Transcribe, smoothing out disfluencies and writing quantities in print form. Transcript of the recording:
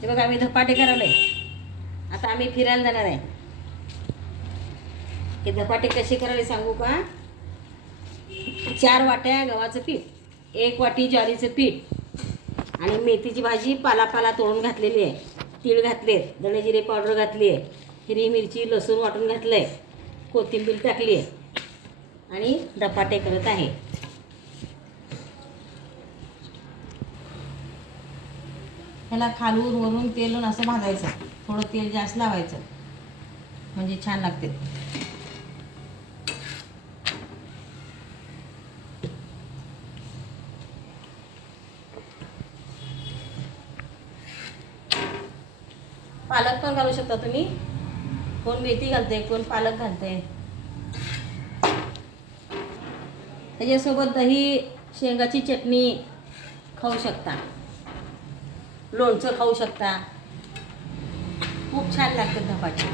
हे बघा आम्ही धपाटे करायला आता आम्ही फिरायला जाणार आहे. हे धपाटे कसे करायला सांगू का. 4 वाट्या गव्हाचं पीठ, 1 वाटी ज्वारीचं पीठ आणि मेथीची भाजी पाला तोडून घातलेली आहे. तीळ घातले, धणे जिरे पावडर घातली आहे, हिरवी मिरची लसूण वाटून घातलं आहे, कोथिंबीर टाकली आहे आणि धपाटे करत आहे. ह्याला खालून वरून तेलून असं भाजायचं. थोडं तेल जास्त लावायचं म्हणजे छान लागते. पालक पण घालू शकता तुम्ही. कोण मेथी घालते, कोण पालक घालते. त्याच्यासोबत दही, शेंगाची चटणी खाऊ शकता, लोणचं खाऊ शकता. खूप छान लागते धपाटे.